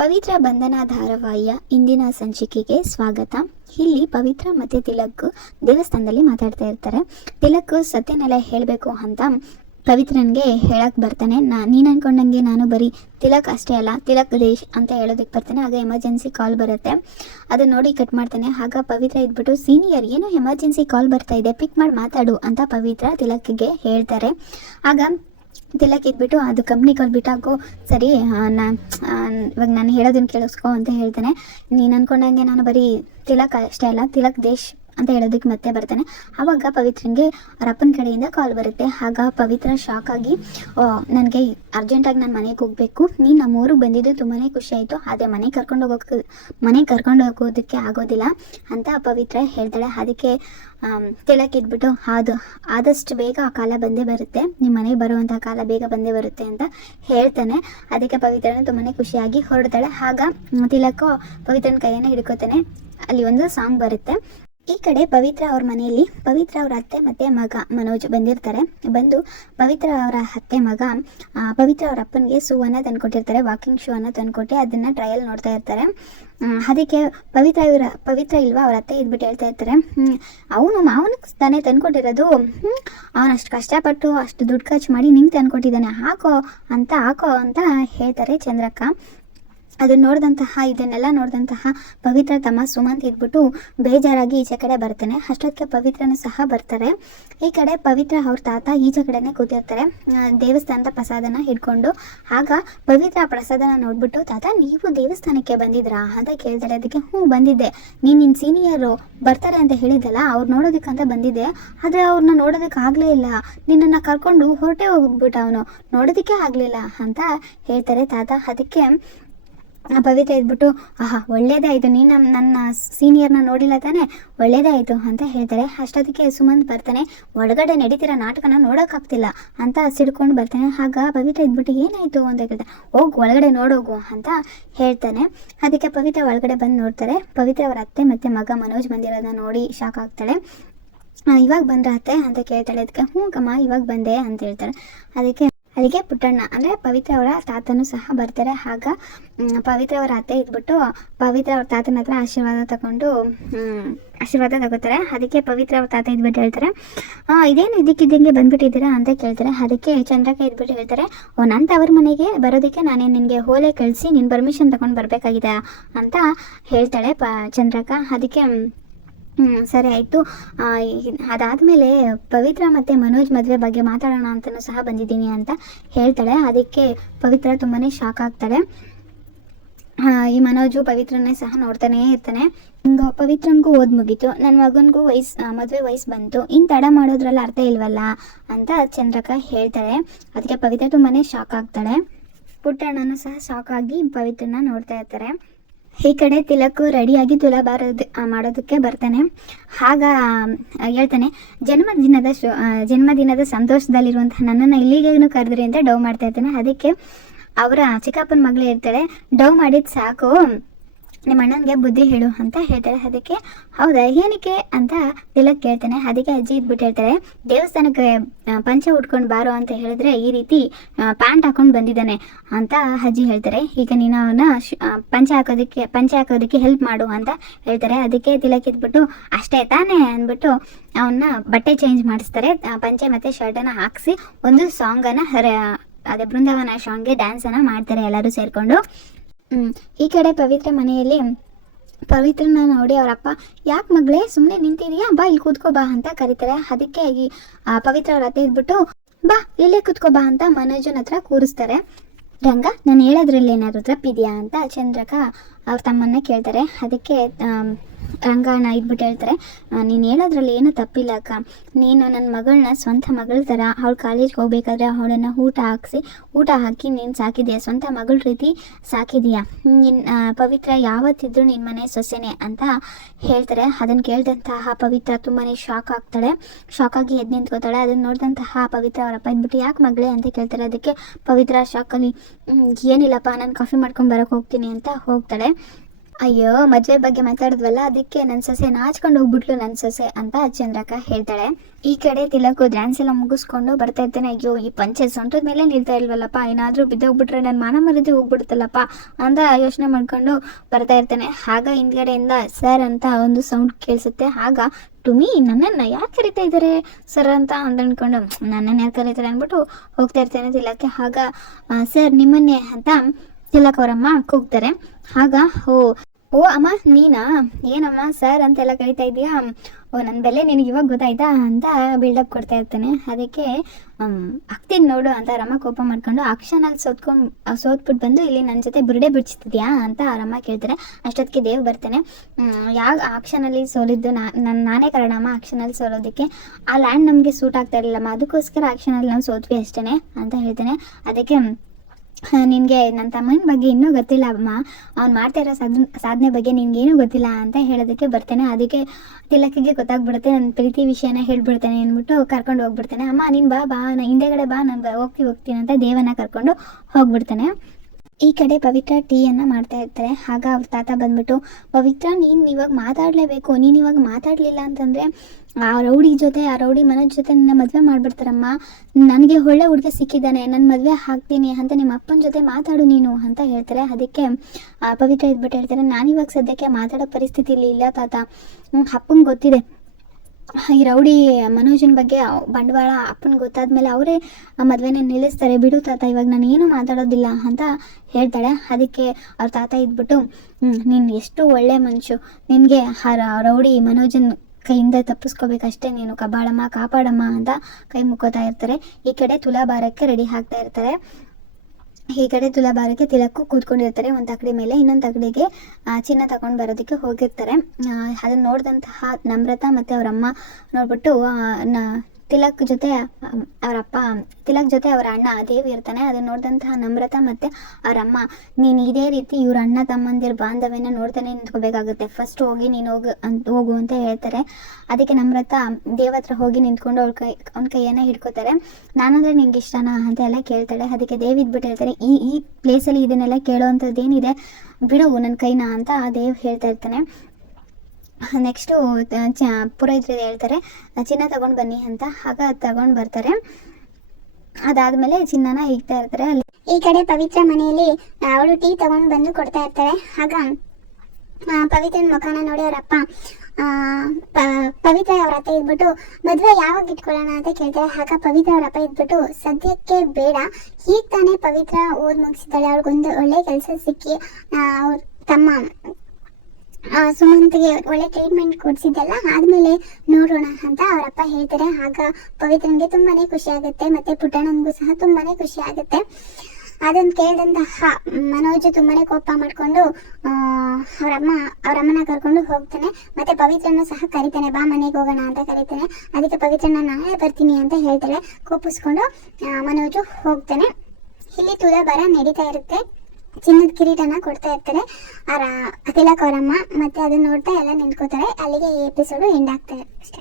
ಪವಿತ್ರ ಬಂಧನ ಧಾರಾವಾಹಿಯ ಇಂದಿನ ಸಂಚಿಕೆಗೆ ಸ್ವಾಗತ. ಇಲ್ಲಿ ಪವಿತ್ರ ಮತ್ತು ತಿಲಕ್ ದೇವಸ್ಥಾನದಲ್ಲಿ ಮಾತಾಡ್ತಾ ಇರ್ತಾರೆ. ತಿಲಕ್ ಸತ್ಯನೆಲ್ಲ ಹೇಳಬೇಕು ಅಂತ ಪವಿತ್ರನ್ಗೆ ಹೇಳಕ್ಕೆ ಬರ್ತಾನೆ. ನೀನು ಅನ್ಕೊಂಡಂಗೆ ನಾನು ಬರೀ ತಿಲಕ್ ಅಷ್ಟೇ ಅಲ್ಲ, ತಿಲಕ್ ದೇಶ್ ಅಂತ ಹೇಳೋದಕ್ಕೆ ಬರ್ತಾನೆ. ಆಗ ಎಮರ್ಜೆನ್ಸಿ ಕಾಲ್ ಬರುತ್ತೆ. ಅದನ್ನ ನೋಡಿ ಕಟ್ ಮಾಡ್ತಾನೆ. ಆಗ ಪವಿತ್ರ ಇದ್ಬಿಟ್ಟು, ಸೀನಿಯರ್ ಏನೋ ಎಮರ್ಜೆನ್ಸಿ ಕಾಲ್ ಬರ್ತಾ ಇದೆ, ಪಿಕ್ ಮಾಡಿ ಮಾತಾಡು ಅಂತ ಪವಿತ್ರ ತಿಲಕ್ಗೆ ಹೇಳ್ತಾರೆ. ಆಗ ತಿಲಕ್ ಇದ್ಬಿಟ್ಟು ಅದು ಕಂಪ್ನಿ ಬಿಟ್ಟಾಕೋ, ಸರಿ ಇವಾಗ ನಾನು ಹೇಳೋದನ್ನ ಕೇಳಿಸ್ಕೊ ಅಂತ ಹೇಳ್ತಾನೆ. ನೀನು ಅನ್ಕೊಂಡಂಗೆ ನಾನು ಬರೀ ತಿಲಕ್ ಅಷ್ಟೇ ಅಲ್ಲ, ತಿಲಕ್ ದೇಶ್ ಅಂತ ಹೇಳೋದಕ್ಕೆ ಮತ್ತೆ ಬರ್ತಾನೆ. ಆವಾಗ ಪವಿತ್ರನಿಗೆ ಅವ್ರ ಅಪ್ಪನ ಕಡೆಯಿಂದ ಕಾಲ್ ಬರುತ್ತೆ. ಆಗ ಪವಿತ್ರ ಶಾಕ್ ಆಗಿ, ನನಗೆ ಅರ್ಜೆಂಟಾಗಿ ನಾನು ಮನೆಗೆ ಹೋಗಬೇಕು, ನೀನು ನಮ್ಮೂರಿಗೆ ಬಂದಿದ್ದು ತುಂಬಾ ಖುಷಿ ಆಯಿತು, ಆದರೆ ಮನೆಗೆ ಕರ್ಕೊಂಡು ಹೋಗೋದಕ್ಕೆ ಆಗೋದಿಲ್ಲ ಅಂತ ಪವಿತ್ರ ಹೇಳ್ತಾಳೆ. ಅದಕ್ಕೆ ತಿಲಕ್ ಇದ್ಬಿಟ್ಟು, ಆದಷ್ಟು ಬೇಗ ಆ ಕಾಲ ಬಂದೇ ಬರುತ್ತೆ, ನಿಮ್ಮ ಮನೆಗೆ ಬರುವಂಥ ಕಾಲ ಬೇಗ ಬಂದೇ ಬರುತ್ತೆ ಅಂತ ಹೇಳ್ತಾನೆ. ಅದಕ್ಕೆ ಪವಿತ್ರನ ತುಂಬಾ ಖುಷಿಯಾಗಿ ಹೊರಡ್ತಾಳೆ. ಆಗ ತಿಲಕ್ ಪವಿತ್ರನ ಕೈಯನ್ನು ಹಿಡ್ಕೋತಾನೆ. ಅಲ್ಲಿ ಒಂದು ಸಾಂಗ್ ಬರುತ್ತೆ. ಈ ಕಡೆ ಪವಿತ್ರ ಅವ್ರ ಮನೆಯಲ್ಲಿ ಪವಿತ್ರ ಅವರ ಅತ್ತೆ ಮತ್ತು ಮಗ ಮನೋಜ್ ಬಂದಿರ್ತಾರೆ. ಬಂದು ಪವಿತ್ರ ಅವರ ಅತ್ತೆ ಮಗ ಪವಿತ್ರ ಅವ್ರ ಅಪ್ಪನಿಗೆ ಶೂವನ್ನು ತಂದುಕೊಟ್ಟಿರ್ತಾರೆ, ವಾಕಿಂಗ್ ಶೂವನ್ನು ತಂದುಕೊಟ್ಟು ಅದನ್ನು ಟ್ರಯಲ್ ನೋಡ್ತಾ ಇರ್ತಾರೆ. ಅದಕ್ಕೆ ಪವಿತ್ರ ಇಲ್ವಾ ಅವ್ರ ಅತ್ತೆ ಇದ್ಬಿಟ್ಟು ಹೇಳ್ತಾ ಇರ್ತಾರೆ, ಅವನು ಮಾವನಿಗೆ ತಾನೇ ತಂದುಕೊಟ್ಟಿರೋದು, ಅವನು ಅಷ್ಟು ಕಷ್ಟಪಟ್ಟು ಅಷ್ಟು ದುಡ್ಡು ಖರ್ಚು ಮಾಡಿ ನಿಂಗೆ ತಂದುಕೊಟ್ಟಿದ್ದಾನೆ, ಹಾಕೋ ಅಂತ ಹೇಳ್ತಾರೆ ಚಂದ್ರಕ್ಕ. ಇದನ್ನೆಲ್ಲ ನೋಡಿದಂತಹ ಪವಿತ್ರ ತಮ್ಮ ಸುಮಂತ್ ಇದ್ಬಿಟ್ಟು ಬೇಜಾರಾಗಿ ಈಚೆ ಕಡೆ ಬರ್ತಾನೆ. ಅಷ್ಟೊತ್ತಿಗೆ ಪವಿತ್ರನೂ ಸಹ ಬರ್ತಾರೆ. ಈ ಕಡೆ ಪವಿತ್ರ ಅವ್ರ ತಾತ ಈಚೆ ಕಡೆನೇ ಕೂತಿರ್ತಾರೆ ದೇವಸ್ಥಾನದ ಪ್ರಸಾದನ ಹಿಡ್ಕೊಂಡು. ಆಗ ಪವಿತ್ರ ಆ ಪ್ರಸಾದನ ನೋಡ್ಬಿಟ್ಟು, ತಾತ ನೀವು ದೇವಸ್ಥಾನಕ್ಕೆ ಬಂದಿದ್ರಾ ಅಂತ ಕೇಳ್ತಾರೆ. ಅದಕ್ಕೆ ಬಂದಿದ್ದೆ, ನಿನ್ನ ಸೀನಿಯರು ಬರ್ತಾರೆ ಅಂತ ಹೇಳಿದಲ್ಲ, ಅವ್ರು ನೋಡೋದಕ್ಕಂತ ಬಂದಿದ್ದೆ, ಆದರೆ ಅವ್ರನ್ನ ನೋಡೋದಕ್ಕೆ ಆಗಲೇ ಇಲ್ಲ, ನಿನ್ನನ್ನು ಕರ್ಕೊಂಡು ಹೊರಟೆ ಹೋಗ್ಬಿಟ್ಟು ಅವನು, ನೋಡೋದಕ್ಕೆ ಆಗಲಿಲ್ಲ ಅಂತ ಹೇಳ್ತಾರೆ ತಾತ. ಅದಕ್ಕೆ ಪವಿತ್ರ ಇದ್ಬಿಟ್ಟು, ಒಳ್ಳೇದೇ ಆಯಿತು, ನೀನು ನನ್ನ ಸೀನಿಯರ್ನ ನೋಡಿಲ್ಲ ತಾನೆ, ಒಳ್ಳೇದೇ ಆಯಿತು ಅಂತ ಹೇಳ್ತಾರೆ. ಅಷ್ಟೊತ್ತಿಗೆ ಸುಮಂತ್ ಬರ್ತಾನೆ. ಒಳಗಡೆ ನಡೀತಿರೋ ನಾಟಕನ ನೋಡೋಕ್ಕಾಗ್ತಿಲ್ಲ ಅಂತ ಸಿಡ್ಕೊಂಡು ಬರ್ತಾನೆ. ಆಗ ಪವಿತ್ರ ಇದ್ಬಿಟ್ಟು, ಏನಾಯಿತು ಅಂತ ಕೇಳ್ತಾರೆ. ಒಳಗಡೆ ನೋಡೋಗು ಅಂತ ಹೇಳ್ತಾನೆ. ಅದಕ್ಕೆ ಪವಿತ್ರ ಒಳಗಡೆ ಬಂದು ನೋಡ್ತಾರೆ. ಪವಿತ್ರ ಅವರ ಅತ್ತೆ ಮತ್ತು ಮಗ ಮನೋಜ್ ಬಂದಿರೋದನ್ನ ನೋಡಿ ಶಾಕ್ ಆಗ್ತಾಳೆ. ಇವಾಗ ಬಂದ್ರ ಅತ್ತೆ ಅಂತ ಕೇಳ್ತಾಳೆ. ಅದಕ್ಕೆ ಕಮ್ಮ ಇವಾಗ ಬಂದೆ ಅಂತ ಹೇಳ್ತಾರೆ. ಅದಕ್ಕೆ ಪುಟ್ಟಣ್ಣ ಅಂದರೆ ಪವಿತ್ರ ಅವರ ತಾತನೂ ಸಹ ಬರ್ತಾರೆ. ಆಗ ಪವಿತ್ರ ಅವರ ಅತ್ತೆ ಇದ್ಬಿಟ್ಟು ಪವಿತ್ರ ಅವ್ರ ತಾತನ ಹತ್ರ ಆಶೀರ್ವಾದ ತಗೋತಾರೆ. ಅದಕ್ಕೆ ಪವಿತ್ರ ಅವ್ರ ತಾತ ಇದ್ಬಿಟ್ಟು ಹೇಳ್ತಾರೆ, ಇದೇನು ಇದಕ್ಕಿದ್ದಂಗೆ ಬಂದ್ಬಿಟ್ಟಿದ್ದೀರಾ ಅಂತ ಕೇಳ್ತಾರೆ. ಅದಕ್ಕೆ ಚಂದ್ರಕ ಇದ್ಬಿಟ್ಟು ಹೇಳ್ತಾರೆ, ನನ್ನ ತವ್ರ ಮನೆಗೆ ಬರೋದಕ್ಕೆ ನಾನೇ ನಿನಗೆ ಹೋಲೆ ಕಳಿಸಿ ನಿನ್ನ ಪರ್ಮಿಷನ್ ತಗೊಂಡು ಬರಬೇಕಾಗಿದೆ ಅಂತ ಹೇಳ್ತಾಳೆ ಚಂದ್ರಕ. ಅದಕ್ಕೆ ಸರಿ ಆಯಿತು, ಅದಾದಮೇಲೆ ಪವಿತ್ರ ಮತ್ತು ಮನೋಜ್ ಮದುವೆ ಬಗ್ಗೆ ಮಾತಾಡೋಣ ಅಂತಲೂ ಸಹ ಬಂದಿದ್ದೀನಿ ಅಂತ ಹೇಳ್ತಾಳೆ. ಅದಕ್ಕೆ ಪವಿತ್ರ ತುಂಬಾ ಶಾಕ್ ಆಗ್ತಾಳೆ. ಈ ಮನೋಜು ಪವಿತ್ರನೇ ಸಹ ನೋಡ್ತಾನೇ ಇರ್ತಾನೆ. ಪವಿತ್ರನಿಗೂ ಓದ್ ಮುಗೀತು, ನನ್ನ ಮಗನಿಗೂ ಮದುವೆ ವಯಸ್ಸು ಬಂತು, ಇನ್ನು ತಡ ಮಾಡೋದ್ರಲ್ಲಿ ಅರ್ಥ ಇಲ್ವಲ್ಲ ಅಂತ ಚಂದ್ರಕ ಹೇಳ್ತಾಳೆ. ಅದಕ್ಕೆ ಪವಿತ್ರ ತುಂಬಾ ಶಾಕ್ ಆಗ್ತಾಳೆ. ಪುಟ್ಟಣ್ಣನೂ ಸಹ ಶಾಕ್ ಆಗಿ ಪವಿತ್ರನ ನೋಡ್ತಾ ಇರ್ತಾರೆ. ಈ ಕಡೆ ತಿಲಕ್ ರೆಡಿಯಾಗಿ ಮಾಡೋದಕ್ಕೆ ಬರ್ತಾನೆ. ಆಗ ಹೇಳ್ತಾನೆ, ಜನ್ಮದಿನದ ಸಂತೋಷದಲ್ಲಿರುವಂತಹ ನನ್ನನ್ನು ಇಲ್ಲಿಗೇನು ಕರೆದ್ರಿ ಅಂತ ಡವ್ ಮಾಡ್ತಾ ಇರ್ತಾನೆ. ಅದಕ್ಕೆ ಅವರ ಚಿಕ್ಕಪ್ಪನ ಮಗಳು ಇರ್ತಾಳೆ, ಡವ್ ಮಾಡಿದ್ದು ಸಾಕು, ನಿಮ್ಮ ಅಣ್ಣನಿಗೆ ಬುದ್ಧಿ ಹೇಳು ಅಂತ ಹೇಳ್ತಾಳೆ. ಅದಕ್ಕೆ ಹೌದಾ ಏನಕ್ಕೆ ಅಂತ ತಿಲಕ್ ಕೇಳ್ತಾನೆ. ಅದಕ್ಕೆ ಅಜ್ಜಿ ಇದ್ಬಿಟ್ಟು ಹೇಳ್ತಾರೆ, ದೇವಸ್ಥಾನಕ್ಕೆ ಪಂಚೆ ಉಟ್ಕೊಂಡು ಬಾರೋ ಅಂತ ಹೇಳಿದ್ರೆ ಈ ರೀತಿ ಪ್ಯಾಂಟ್ ಹಾಕೊಂಡು ಬಂದಿದ್ದಾನೆ ಅಂತ ಅಜ್ಜಿ ಹೇಳ್ತಾರೆ. ಈಗ ನೀನು ಅವನ ಪಂಚೆ ಹಾಕೋದಕ್ಕೆ ಹೆಲ್ಪ್ ಮಾಡು ಅಂತ ಹೇಳ್ತಾರೆ. ಅದಕ್ಕೆ ತಿಲಕ್ ಇದ್ಬಿಟ್ಟು, ಅಷ್ಟೇ ತಾನೇ ಅಂದ್ಬಿಟ್ಟು ಅವನ್ನ ಬಟ್ಟೆ ಚೇಂಜ್ ಮಾಡಿಸ್ತಾರೆ. ಪಂಚೆ ಮತ್ತು ಶರ್ಟನ್ನು ಹಾಕಿಸಿ ಒಂದು ಸಾಂಗನ್ನು ಅದೇ ಬೃಂದಾವನ ಸಾಂಗ್ಗೆ ಡ್ಯಾನ್ಸನ್ನು ಮಾಡ್ತಾರೆ ಎಲ್ಲರೂ ಸೇರಿಕೊಂಡು. ಈ ಕಡೆ ಪವಿತ್ರ ಮನೆಯಲ್ಲಿ ಪವಿತ್ರನ ನೋಡಿ ಅವರಪ್ಪ, ಯಾಕೆ ಮಗಳೇ ಸುಮ್ಮನೆ ನಿಂತಿದೀಯಾ, ಬಾ ಇಲ್ಲಿ ಕೂತ್ಕೋ ಬಾ ಅಂತ ಕರೀತಾರೆ. ಅದಕ್ಕೆ ಪವಿತ್ರ ಅವ್ರ ಅತ್ತೆ ಇದ್ಬಿಟ್ಟು, ಬಾ ಇಲ್ಲೇ ಕೂತ್ಕೋ ಬಾ ಅಂತ ಮನೋಜನ ಹತ್ರ ಕೂರಿಸ್ತಾರೆ. ರಂಗ, ನಾನು ಹೇಳೋದ್ರಲ್ಲಿ ಏನಾದ್ರು ತಪ್ಪಿದೆಯಾ ಅಂತ ಚಂದ್ರಕ ಅವ್ರ ತಮ್ಮನ್ನ ಕೇಳ್ತಾರೆ. ಅದಕ್ಕೆ ರಂಗನ ಇದ್ಬಿಟ್ಟು ಹೇಳ್ತಾರೆ, ನೀನು ಹೇಳೋದ್ರಲ್ಲಿ ಏನೂ ತಪ್ಪಿಲ್ಲ ಅಕ್ಕ, ನೀನು ನನ್ನ ಮಗಳನ್ನ ಸ್ವಂತ ಮಗಳ ಥರ, ಅವಳು ಕಾಲೇಜ್ಗೆ ಹೋಗ್ಬೇಕಾದ್ರೆ ಅವಳನ್ನು ಊಟ ಹಾಕಿ ನೀನು ಸಾಕಿದೆಯಾ, ಸ್ವಂತ ಮಗಳ ರೀತಿ ಸಾಕಿದೀಯಾ, ಪವಿತ್ರ ಯಾವತ್ತಿದ್ರೂ ನಿನ್ನ ಮನೆ ಸೊಸೆನೆ ಅಂತ ಹೇಳ್ತಾರೆ. ಅದನ್ನು ಕೇಳಿದಂತಹ ಪವಿತ್ರ ತುಂಬಾ ಶಾಕಾಗಿ ಎದ್ದು ನಿಂತ್ಕೋತಾಳೆ. ಅದನ್ನು ನೋಡಿದಂತಹ ಪವಿತ್ರ ಅವರಪ್ಪ ಇದ್ಬಿಟ್ಟು, ಯಾಕೆ ಮಗಳೇ ಅಂತ ಕೇಳ್ತಾರೆ. ಅದಕ್ಕೆ ಪವಿತ್ರ ಶಾಕಲ್ಲಿ, ಏನಿಲ್ಲಪ್ಪ ನಾನು ಕಾಫಿ ಮಾಡ್ಕೊಂಡು ಬರೋಕ್ಕೆ ಹೋಗ್ತೀನಿ ಅಂತ ಹೋಗ್ತಾಳೆ. ಅಯ್ಯೋ ಮದುವೆ ಬಗ್ಗೆ ಮಾತಾಡಿದ್ವಲ್ಲ, ಅದಕ್ಕೆ ನನ್ನ ಸೊಸೆ ನಾಚ್ಕೊಂಡು ಹೋಗ್ಬಿಟ್ಲು ನನ್ನ ಸೊಸೆ ಅಂತ ಚಂದ್ರಕ್ಕ ಹೇಳ್ತಾಳೆ. ಈ ಕಡೆ ತಿಲಕು ಡ್ಯಾನ್ಸ್ ಎಲ್ಲ ಮುಗಿಸ್ಕೊಂಡು ಬರ್ತಾ ಇರ್ತೇನೆ. ಅಯ್ಯೋ ಈ ಪಂಚೆ ಸೊಂಟದ ಮೇಲೆ ನಿಲ್ತಾ ಇಲ್ವಲ್ಲಪ್ಪ, ಏನಾದರೂ ಬಿದ್ದೋಗ್ಬಿಟ್ರೆ ನನ್ನ ಮಾನ ಮರ್ಯಾದೆ ಹೋಗ್ಬಿಡುತ್ತಲ್ಲಪ್ಪ ಅಂತ ಯೋಚನೆ ಮಾಡ್ಕೊಂಡು ಬರ್ತಾ ಇರ್ತೇನೆ. ಆಗ ಹಿಂದ್ಗಡೆಯಿಂದ ಸರ್ ಅಂತ ಒಂದು ಸೌಂಡ್ ಕೇಳಿಸುತ್ತೆ. ಆಗ ಟುಮಿ ನನ್ನನ್ನು ಯಾರು ಕರಿತಾ ಇದ್ದಾರೆ ಸರ್ ಅಂತ ಅಂದ್ಕೊಂಡು ನನ್ನನ್ನು ಯಾರು ಕರೀತಾರೆ ಅಂದ್ಬಿಟ್ಟು ಹೋಗ್ತಾ ಇರ್ತೇನೆ ತಿಲಕ್ಕೆ. ಆಗ ಸರ್ ನಿಮ್ಮನ್ನೇ ಅಂತ ತಿಲಕ್ ಅವರಮ್ಮ ಕೂಗ್ತಾರೆ. ಆಗ ಓ ಅಮ್ಮ ನೀನಾ, ಏನಮ್ಮ ಸರ್ ಅಂತೆಲ್ಲ ಕರಿತಾ ಇದೀಯಾ, ಓ ನನ್ನ ಬೆಲೆ ನಿನಗೆ ಇವಾಗ ಗೊತ್ತಾಯ್ತಾ ಅಂತ ಬಿಲ್ಡಪ್ ಕೊಡ್ತಾ ಇರ್ತಾನೆ. ಅದಕ್ಕೆ ಆಗ್ತೀನಿ ನೋಡು ಅಂತ ರಮ್ಮ ಕೋಪ ಮಾಡ್ಕೊಂಡು ಆಕ್ಷನಲ್ಲಿ ಸೋತ್ಬಿಟ್ಟು ಬಂದು ಇಲ್ಲಿ ನನ್ನ ಜೊತೆ ಬುರುಡೆ ಬಿಡಿಸ್ತಿದ್ಯಾ ಅಂತ ರಮ್ಮ ಕೇಳ್ತಾರೆ. ಅಷ್ಟೊತ್ತಿಗೆ ದೇವ್ ಬರ್ತಾನೆ. ಯಾವ ಆಕ್ಷನಲ್ಲಿ ಸೋಲಿದ್ದು ನಾನೇ ಕಾರಣಮ್ಮ ಆಕ್ಷನಲ್ಲಿ ಸೋಲೋದಕ್ಕೆ, ಆ ಲ್ಯಾಂಡ್ ನಮಗೆ ಸೂಟ್ ಆಗ್ತಾ ಇರಲಿಲ್ಲಮ್ಮ, ಅದಕ್ಕೋಸ್ಕರ ಆಕ್ಷನಲ್ಲಿ ನಾವು ಸೋತ್ವಿ ಅಷ್ಟೇ ಅಂತ ಹೇಳ್ತಾನೆ. ಅದಕ್ಕೆ ನಿನಗೆ ನನ್ನ ತಮ್ಮನ ಬಗ್ಗೆ ಇನ್ನೂ ಗೊತ್ತಿಲ್ಲ ಅಮ್ಮ, ಅವ್ನು ಮಾಡ್ತಾ ಇರೋ ಸಾಧನೆ ಬಗ್ಗೆ ನಿನ್ಗೇನು ಗೊತ್ತಿಲ್ಲ ಅಂತ ಹೇಳೋದಕ್ಕೆ ಬರ್ತೇನೆ. ಅದಕ್ಕೆ ತಿಲಕಿಗೆ ಗೊತ್ತಾಗ್ಬಿಡುತ್ತೆ, ನನ್ನ ಪ್ರೀತಿ ವಿಷಯನ ಹೇಳ್ಬಿಡ್ತೇನೆ ಅಂದ್ಬಿಟ್ಟು ಕರ್ಕೊಂಡು ಹೋಗ್ಬಿಡ್ತಾನೆ. ಅಮ್ಮ ನೀನು ಬಾ ಹಿಂದೆಗಡೆ ಬಾ, ನಾನು ಹೋಗ್ತೀನಿ ಅಂತ ದೇವನ ಕರ್ಕೊಂಡು ಹೋಗ್ಬಿಡ್ತಾನೆ. ಈ ಕಡೆ ಪವಿತ್ರ ಟೀಯನ್ನು ಮಾಡ್ತಾ ಇರ್ತಾರೆ. ಆಗ ಅವ್ರ ತಾತ ಬಂದ್ಬಿಟ್ಟು, ಪವಿತ್ರ ನೀನು ಇವಾಗ ಮಾತಾಡಲೇಬೇಕು, ನೀನು ಇವಾಗ ಮಾತಾಡಲಿಲ್ಲ ಅಂತಂದರೆ ಆ ರೌಡಿ ಮನೋಜ್ ಜೊತೆ ನಿನ್ನ ಮದುವೆ ಮಾಡಿಬಿಡ್ತಾರಮ್ಮ, ನನಗೆ ಒಳ್ಳೆ ಹುಡುಗ ಸಿಕ್ಕಿದ್ದಾನೆ, ನನ್ನ ಮದುವೆ ಹಾಕ್ತೀನಿ ಅಂತ ನಿಮ್ಮ ಅಪ್ಪನ ಜೊತೆ ಮಾತಾಡು ನೀನು ಅಂತ ಹೇಳ್ತಾರೆ. ಅದಕ್ಕೆ ಪವಿತ್ರ ಇದ್ಬಿಟ್ಟು ಹೇಳ್ತಾರೆ, ನಾನಿವಾಗ ಸದ್ಯಕ್ಕೆ ಮಾತಾಡೋ ಪರಿಸ್ಥಿತಿಲಿ ಇಲ್ಲ ತಾತ, ಅಪ್ಪಂಗೆ ಗೊತ್ತಿದೆ ಈ ರೌಡಿ ಮನೋಜನ ಬಗ್ಗೆ ಬಂಡವಾಳ ಅಪ್ಪನಿಗೆ ಗೊತ್ತಾದ್ಮೇಲೆ ಅವರೇ ಮದುವೆನೇ ನಿಲ್ಲಿಸ್ತಾರೆ, ಬಿಡು ತಾತ ಇವಾಗ ನಾನು ಏನು ಮಾತಾಡೋದಿಲ್ಲ ಅಂತ ಹೇಳ್ತಾಳೆ. ಅದಕ್ಕೆ ಅವ್ರ ತಾತ ಇದ್ಬಿಟ್ಟು ನೀನು ಎಷ್ಟು ಒಳ್ಳೆ ಮನುಷ್ಯ, ನಿನಗೆ ರೌಡಿ ಮನೋಜನ್ ಕೈಯಿಂದ ತಪ್ಪಿಸ್ಕೋಬೇಕಷ್ಟೇ, ನೀನು ಕಾಪಾಡಮ್ಮ ಅಂತ ಕೈ ಮುಕ್ಕೋತಾ ಇರ್ತಾರೆ. ಈ ಕಡೆ ತುಲಾಭಾರಕ್ಕೆ ರೆಡಿ ಆಗ್ತಾ ಇರ್ತಾರೆ. ಈ ಕಡೆ ತುಲಾಭಾರಕ್ಕೆ ತಿಲಕ್ಕು ಕೂತ್ಕೊಂಡಿರ್ತಾರೆ ಒಂದು ತಕ್ಕಡಿ ಮೇಲೆ, ಇನ್ನೊಂದು ತಕ್ಕಡಿಗೆ ಚಿನ್ನ ತಗೊಂಡು ಬರೋದಕ್ಕೆ ಹೋಗಿರ್ತಾರೆ. ಅದನ್ನು ನೋಡಿದಂತಹ ನಮ್ರತಾ ಮತ್ತು ಅವರಮ್ಮ ನೋಡ್ಬಿಟ್ಟು ತಿಲಕ್ ಜೊತೆ ಅವರ ಅಣ್ಣ ದೇವ್ ಇರ್ತಾನೆ. ಅದನ್ನು ನೋಡಿದಂತಹ ನಮ್ರತಾ ಮತ್ತು ಅವರಮ್ಮ, ನೀನು ಇದೇ ರೀತಿ ಇವ್ರ ಅಣ್ಣ ತಮ್ಮಂದಿರ ಬಾಂಧವ್ಯನ ನೋಡ್ತಾನೆ ನಿಂತ್ಕೋಬೇಕಾಗುತ್ತೆ, ಫಸ್ಟ್ ಹೋಗಿ ನೀನು ಹೋಗು ಅಂತ ಹೇಳ್ತಾರೆ. ಅದಕ್ಕೆ ನಮ್ರತಾ ದೇವ್ ಹತ್ರ ಹೋಗಿ ನಿಂತ್ಕೊಂಡು ಅವ್ನ ಕೈಯನ್ನು ಹಿಡ್ಕೋತಾರೆ. ನಾನಂದರೆ ನಿಂಗೆ ಇಷ್ಟನಾ ಅಂತ ಎಲ್ಲ ಕೇಳ್ತಾಳೆ. ಅದಕ್ಕೆ ದೇವ್ ಇದ್ಬಿಟ್ಟು ಹೇಳ್ತಾರೆ, ಈ ಪ್ಲೇಸಲ್ಲಿ ಇದನ್ನೆಲ್ಲ ಕೇಳೋವಂಥದ್ದೇನಿದೆ, ಬಿಡು ನನ್ನ ಕೈನ ಅಂತ ದೇವ್ ಹೇಳ್ತಾ ಇರ್ತಾನೆ. ನೆಕ್ಸ್ಟು ಪುರೋಹಿತರು ಹೇಳ್ತಾರೆ ಚಿನ್ನ ತಗೊಂಡು ಬನ್ನಿ ಅಂತ. ಆಗ ತಗೊಂಡು ಬರ್ತಾರೆ. ಅದಾದಮೇಲೆ ಚಿನ್ನನ ಹಿಗ್ತಾ ಇರ್ತಾರೆ. ಈ ಕಡೆ ಪವಿತ್ರ ಮನೆಯಲ್ಲಿ ಅವಳು ಟೀ ತಗೊಂಡು ಬಂದು ಕೊಡ್ತಾ ಇರ್ತಾರೆ. ಆಗ ಪವಿತ್ರನ ಮುಖಾನ ನೋಡಿ ಅವರಪ್ಪ ಪವಿತ್ರ ಅವ್ರ ಅತ್ತೆ ಇದ್ಬಿಟ್ಟು ಮದುವೆ ಯಾವಾಗ ಇಟ್ಕೊಳ್ಳೋಣ ಅಂತ ಕೇಳ್ತಾರೆ. ಆಗ ಪವಿತ್ರ ಅವರಪ್ಪ ಇದ್ಬಿಟ್ಟು ಸದ್ಯಕ್ಕೆ ಬೇಡ, ಈಗ ತಾನೇ ಪವಿತ್ರ ಓದ್ ಮುಗಿಸಿದ್ದಾಳೆ, ಅವ್ರಿಗೊಂದು ಒಳ್ಳೆ ಕೆಲಸ ಸಿಕ್ಕಿ ಅವ್ರ ತಮ್ಮ ಸುಮಂತ್ಗೆ ಒಳ್ಳೆ ಟ್ರೀಟ್ಮೆಂಟ್ ಕೊಡಿಸಿದ್ದೆಲ್ಲ ಆದಮೇಲೆ ನೋಡೋಣ ಅಂತ ಅವರಪ್ಪ ಹೇಳ್ತಾರೆ. ಆಗ ಪವಿತ್ರನಿಗೆ ತುಂಬಾನೇ ಖುಷಿ ಆಗುತ್ತೆ, ಮತ್ತೆ ಪುಟ್ಟಣ್ಣನಿಗೂ ಸಹ ತುಂಬಾನೇ ಖುಷಿ ಆಗುತ್ತೆ. ಅದನ್ನು ಕೇಳಿದಂತಹ ಮನೋಜ್ ತುಂಬಾನೇ ಕೋಪ ಮಾಡಿಕೊಂಡು ಅವರಮ್ಮನ ಕರ್ಕೊಂಡು ಹೋಗ್ತಾನೆ. ಮತ್ತೆ ಪವಿತ್ರನ ಸಹ ಕರಿತಾನೆ, ಬಾ ಮನೆಗೆ ಹೋಗೋಣ ಅಂತ ಕರಿತಾನೆ. ಅದಕ್ಕೆ ಪವಿತ್ರನ ನಾಳೆ ಬರ್ತೀನಿ ಅಂತ ಹೇಳ್ತಾಳೆ. ಕೋಪಿಸ್ಕೊಂಡು ಮನೋಜು ಹೋಗ್ತಾನೆ. ಇಲ್ಲಿ ತುಲಾಭಾರ ನಡೀತಾ ಇರುತ್ತೆ. ಚಿನ್ನದ ಕಿರೀಟನ ಕೊಡ್ತಾ ಇರ್ತಾರೆ ತಿಲಕ್ ಅವರಮ್ಮ. ಮತ್ತೆ ಅದನ್ನ ನೋಡ್ತಾ ಎಲ್ಲ ನಿಂತ್ಕೋತಾರೆ. ಅಲ್ಲಿಗೆ ಈ ಎಪಿಸೋಡು ಎಂಡ್ ಆಗ್ತಾ ಇದೆ ಅಷ್ಟೇ.